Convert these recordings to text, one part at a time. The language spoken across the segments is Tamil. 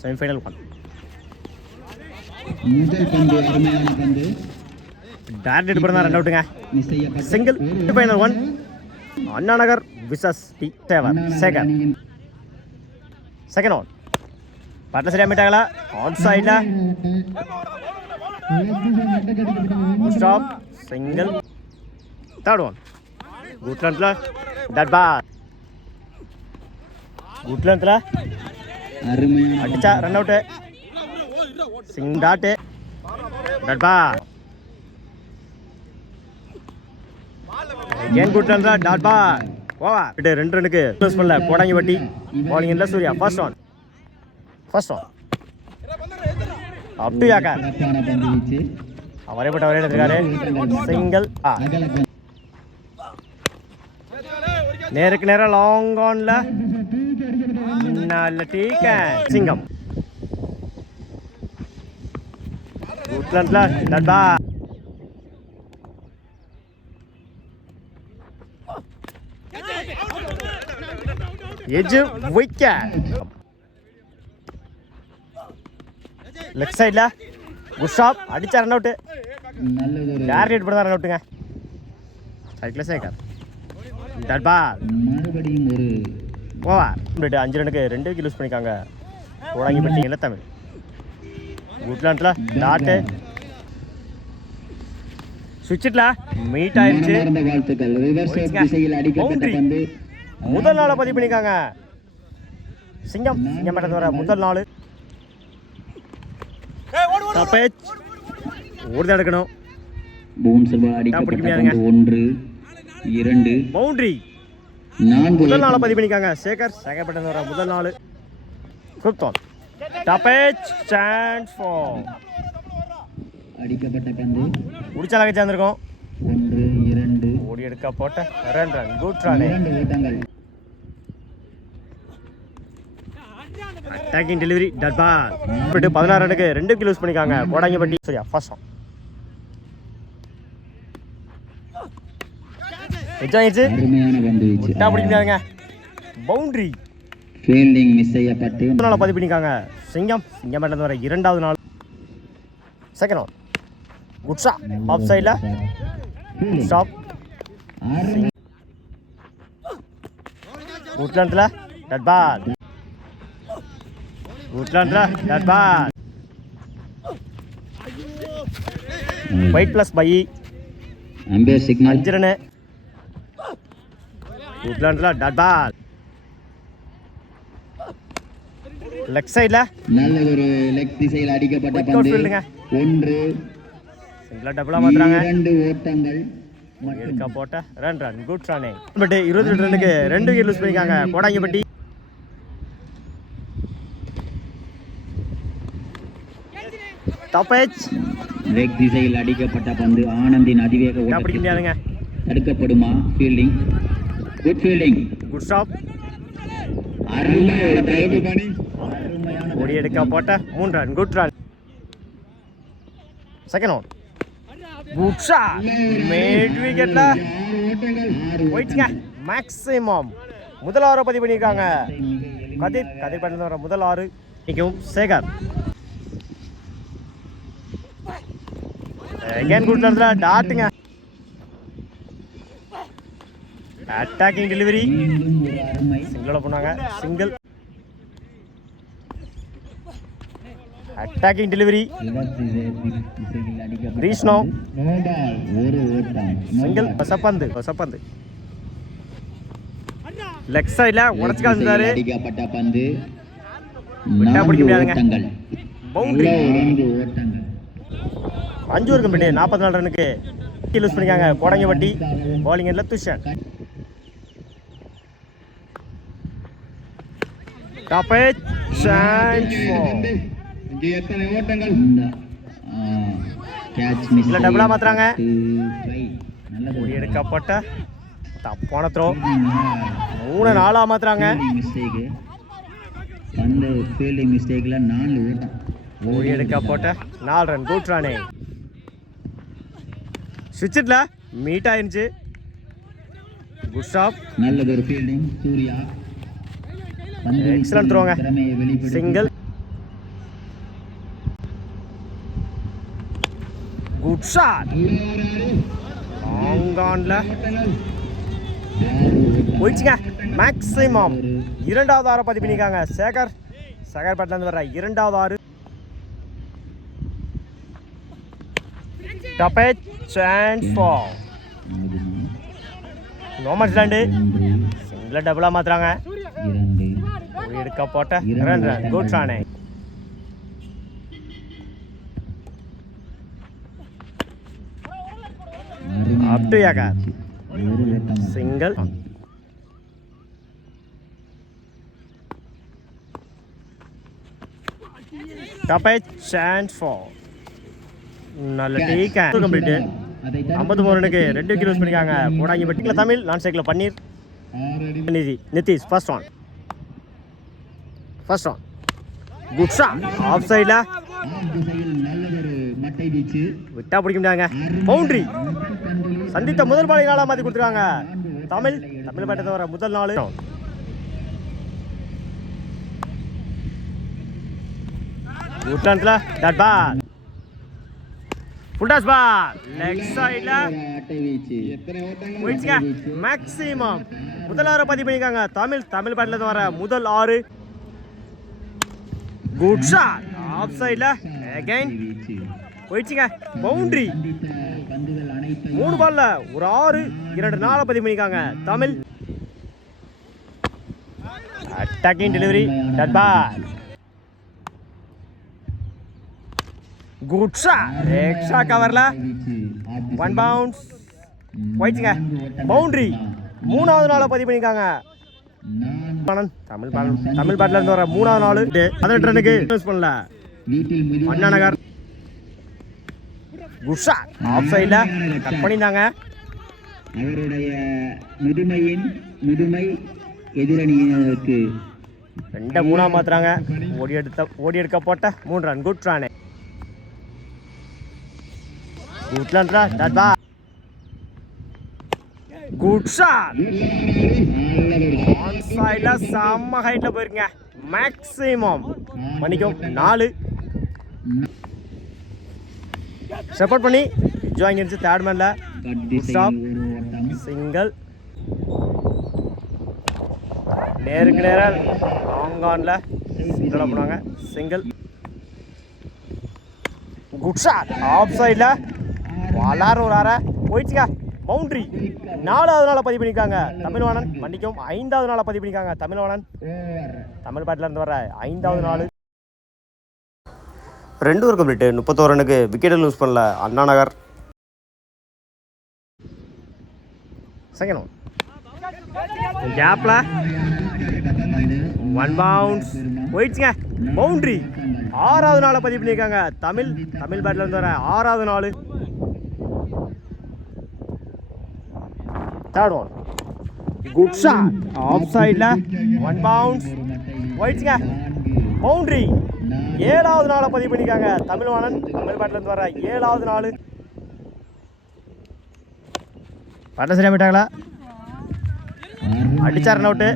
Semi-final one. முதல் பந்து அருமையான பந்து. டார்கெட் பண்ணா ரன் அவுட்டுங்க. Single final one. Anna Nagar விசஸ் டி சேவர் செகண்ட் ஒன். பட்ல சரியா மீட்டாங்களா ஆன் சைட்ல ஸ்டாப் சிங்கிள். Third one. குட்லண்ட்ல டாட் பால். குட்லண்ட்ல அருமையான அடிச்சா ரன் அவுட். சிங் டாட் டாட் பால். ஏன் குட்லண்ட்ல டாட் பால். ஓவர். 2 ரன்னுக்கு க்ளோஸ் பண்ணல கோடாங்கி வட்டி. bowling இல்ல Surya. First one up to yorker. பந்து வீச்சு. அவரே போட்டு அவரே எடுத்துக்காரு. சிங்கிள். நேருக்கு நேரம் லாங் ஆன்ல நல்ல டீக்க சிங்கம். குட்லண்ட்ல டட்பா. Edge wicket. லெஃப்ட் சைட்ல குட் ஷாட் அடிச்சா ரன் அவுட். நல்லதொரு டார்கெட் பண்ணா ரன் அவுட்டுங்க. Cycle Sekar dot ball. மறுபடியும் ஒரு ஓவர். 5 ரன்னுக்கு 2 விக்கெட் லூஸ் பண்ணிருக்காங்க கோடாங்கி பட்டி இல்ல தமிழ். குட்லாண்ட்ல டாட் சுவிட்ச்ல மீட் ஆயிடுச்சு. வாழ்த்துக்கள். ரிவர்ஸ் திசையில் அடிக்கப்பட்ட பந்து முதல் நாளை பதிவு பண்ணிருக்காங்க சிங்கம். சிங்கம் பட்டது வர முதல் நாள். ஓடுதான் எடுக்கணும். பவுன்சர் பால் அடிக்கப்பட்ட பந்து 1 2 பவுண்டரி. 4 முதல் நாளை பதிவு பண்ணிருக்காங்க சேகர். சேகர் பட்டது வர முதல் நாள். Fifth one. Top edge chance for. அடிக்கப்பட்ட பந்து உடிச்சாலாக சேர்ந்திருக்கோம். 1 2 ஓடி எடுக்க போட்ட ரன். Good run. 2 ஓட்டங்கள். Attacking delivery dot ball. 16 ரன்னுக்கு 2 விக்கெட் லூஸ் பண்ணிருக்காங்க கோடாங்கி பட்டி. சரியா ஃபர்ஸ்ட் ஒன். எஜாயிச்சு. அருமையான பந்து வீச்சு. விட்டா பிடிக்காங்க. பவுண்டரி. ஃபீல்டிங் மிஸ் செய்யப்பட்டு முதல் நாளை பதிவு பண்ணிருக்காங்க சிங்கம். சிங்கம் பட்டது வர 2வது நாள். Second one. Good shot off சைட்ல ஸ்டாப். குட்லாண்ட்ல டாட் பால். குட்லாண்ட்ல dot ball. Wide plus bye. Umpire signal. 5 run. குட்லாண்ட்ல டாட் பால். லெஃப்ட் சைட்ல நல்ல ஒரு லெக் திசையில் அடிக்கப்பட்ட பந்து. 1 சிங்கிளா டபுளா மாத்துறாங்க. 2 ஓட்டங்கள். எடுக்க போட்ட ரன். Good run. பட் 22 ரன்னுக்கு 2 விக்கெட் லூஸ் பண்ணிருக்காங்க கோடாங்கி பட்டி. டாப்பேஜ். லெக் திசையில் அடிக்கப்பட்ட பந்து ஆனந்தின் அதிவேக பிடிக்க முடியாதுங்க. தடுக்கப்படுமா? Fielding. Good fielding. Good stop. அருமையான தடுப்பு பணி. ஓடி எடுக்க போட்ட 3 run. Good run. Second one. Good shot. Mid விக்கெட்ல போயிடுச்சுங்க. மேக்ஸிமம் முதல் 6 பதிவு பண்ணியிருக்காங்க கதிர் பண்ண வர முதல் 6 நிற்கும் சேகர். அகைன் குட் ரன்ல டாட்டுங்க. அட்டாக்கிங் டெலிவரி சிங்கிளோட போனாங்க. சிங்கிள். அட்டாக்கிங் டெலிவரி ரீஷ்னோ சிங்கிள். பசப்பந்து லெக் சைட்ல உடச்சு காமிச்சாரு. அடிக்கப்பட்ட பந்து விட்டா பிடிக்க முடியாதுங்க. பவுண்டரி. 4 ஓட்டங்கள். 5 இருக்கும் பின்னே 44 ரன்னுக்கு லூஸ் பண்ணிக்காங்க கோடாங்கி வட்டி. பவுலிங் இல்ல துஷன். டாப்பேஜ் சான்ஸ் ஃபார். இங்கே எத்தனை ஓட்டங்கள்? Catch miss. இல்ல டபுளா மாத்துறாங்க. நல்லது. ஓடி எடுக்கப்பட்ட தப்பான த்ரோ. 3-4 மாத்துறாங்க. மிஸ்டேக். பந்து ஃபீல்டிங் மிஸ்டேக்ல 4 ஓட்டம். ஓடி எடுக்கப்பட்ட 4 ரன். Good run. சுவிட்ச்ல மீட் ஆயிருச்சு. Good stop. நல்லது ஒரு ஃபீல்டிங். சூர்யா எக்ஸலன்ட் த்ரோங்க. சிங்கிள். குட் ஷாட் லாங் ஆன்ல போயிடுச்சுங்க. மேக்ஸிமம் இரண்டாவது ஆரை பதிவு பண்ணியிருக்காங்க சேகர்பேட்டிலேருந்து வர்ற இரண்டாவது ஆறு. Top edge and fall. No man's land single டபுளாக மாற்றுறாங்க. எடுக்க போட்ட ரன் குட் ரானே. அப் டு யாகர் சிங்கிள். Top edge and fall. நல்ல டீக் கம்ப்ளீட். 53 ரனுக்கு 2 விக்கெட் யூஸ் பண்ணிருக்காங்க. போடாங்கி பட்டியில் தமிழ், நான் cycle Panneer, Nitish first on. Good shot off சைடில் விட்டா பிடிக்க முடியாங்க. பவுண்டரி. சந்தித்த முதல் பாலை நாளாக மாற்றி கொடுத்துருக்காங்க. தமிழ் பேட்டை வர முதல் நாள். குட் ரன்ஸ்ல that ball full toss ball leg சைடுல போயிடுச்சுங்க. மேக்ஸிமம் முதல் 6 பதிவு பண்ணியிருக்காங்க. தமிழ் பேட்டில் வர முதல் 6. குட் ஷாட் ஆஃப் சைடில் அகைன் போயிடுச்சுங்க. பவுண்டரி. 3 பால்ல ஒரு 6, 2 4 பதிவு பண்ணியிருக்காங்க. தமிழ் அட்டாக்கிங் டெலிவரி டட் பால். குட் ஷாட் எக்ஸ்ட்ரா கவர்ல 1 பவுன்ஸ் போயிடுச்சுங்க. பவுண்டரி. 3வது நாளை பதிவு பண்ணியிருக்காங்க. தமிழ் பேட்ல இருந்து வர 3வது நாள் 18 ரனுக்கு யூஸ் பண்ணல. Anna Nagar. Good shot off சைடில் கட் பண்ணியிருந்தாங்க. அவருடைய முதுமை எதிரணியினருக்கு 2-3 மாத்துறாங்க. ஓடி எடுக்க போட்ட 3 ரன். குட் ரானே. குட் ஷாட் ஆன் சைடுல செம்ம ஹைட்ல போயிருங்க. மேக்ஸிமம் மணிக்கும் 4 சப்போர்ட் பண்ணி ஜாயின் இருந்துச்சு. தேர்ட் மேன்ல ஸ்டாப் சிங்கிள். நேருக்கு நேரம் லாங் ஆன்ல சிங்கிள் பண்ணுவாங்க. சிங்கிள். குட் ஷாட் ஆஃப் சைடில் வளார ஒரு 6 போயிடுச்சுங்க. பவுண்டரி. 4வது நாளை பதிவு பண்ணியிருக்காங்க. தமிழ்வாணன் மன்னிக்கும் 5வது நாளை பதிவு பண்ணியிருக்காங்க. தமிழ் பேட்டில் இருந்து வர 5வது நாள். 2 ஒரு கம்ப்ளீட். 31 ரனுக்கு விக்கெட் லூஸ் பண்ணல. அண்ணா நகர். செகண்ட் ஒன் கேப்ல 1 பவுன்ஸ் போயிடுச்சுங்க. பவுண்டரி. 6வது நாளை பதிவு பண்ணியிருக்காங்க. தமிழ் பேட்டில் இருந்து வர 6வது நாள். Third one good shot off சைடில் 1 பவுன்ஸ் போயிடுச்சுங்க. பவுண்டரி. 7வது நாளை பதிவு பண்ணியிருக்காங்க. தமிழ் பேட்டில் இருந்து வர 7வது நாள். பட்ட சரியா போயிட்டாங்களா? அடிச்சார் அவுட்டு.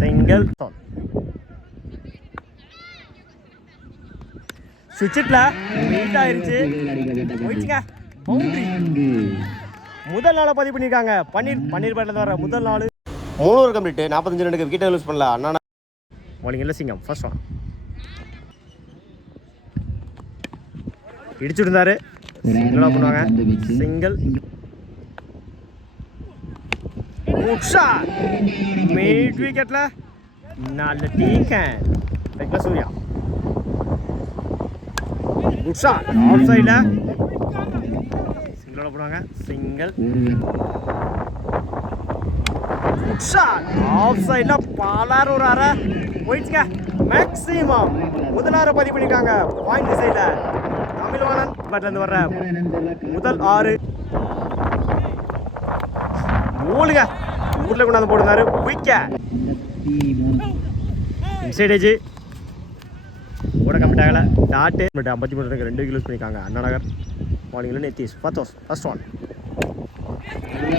சிங்கிள். சுவிட்சிட்ல நீட் ஆயிருச்சு. போயிடுச்சுங்க. பவுண்டரி. முதல் நாளை பதிவு பண்ணியிருக்காங்க. பன்னீர் பேட்டில் வர முதல் நாள். 3 ஓவர் கம்ப்ளீட். 45 ரனுக்கு விக்கெட் லூஸ் பண்ணல. அண்ணா bowling இல்லை சிங்கம் ஃபர்ஸ்ட் ஒன். இடிச்சுட்டு இருந்தாரு. சிங்கிளாக பண்ணுவாங்க. சிங்கிள். குட் ஷாட் மிட் விக்கெட்ல நல்ல டீக்கன் வெக்ல சூர்யா. குட் ஷாட் ஆஃப் சைடில் சிங்கிளோட போடுவாங்க. சிங்கிள். குட் ஷாட் ஆஃப் சைடில் பாலார் ஒரு 6 போயிடுச்சுங்க. மேக்ஸிமம் முதல் 6 பதிவு பண்ணியிருக்காங்க. பாயிண்ட் சைடில் தமிழ்வாணன் பேட்லேருந்து வர்ற முதல் 6 மூலுங்க ஊரில் கொண்டாந்து போட்டுருந்தாரு. விக்கெட் இன்சைட் ஏஜ் கூட கம்ப்ளீட் ஆகலை. டாட்டு 53 ரனுக்கு 2 விக்கெட் யூஸ் பண்ணியிருக்காங்க. Anna Nagar. bowling Nitish first one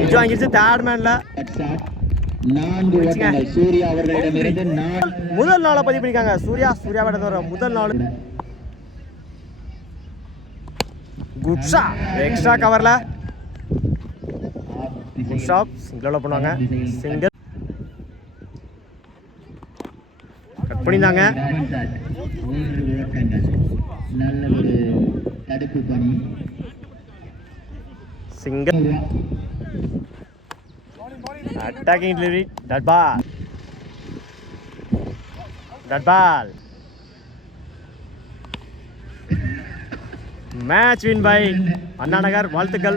Vijay வாங்கிடுச்சு. தேர்ட் மேன்ல முதல் நாளை பதிவு பண்ணிருக்காங்க. சூர்யா பேட்டை வர முதல் நாள். குட் ஷாட் எக்ஸ்ட்ரா கவரில் குட் ஷாட் சிங்கிள் பண்ணுவாங்க சிங்கிள் கட் பண்ணியிருந்தாங்க நல்ல ஒரு தடுப்பு பணி single attacking delivery that ball match win by Anna Nagar வாழ்த்துக்கள்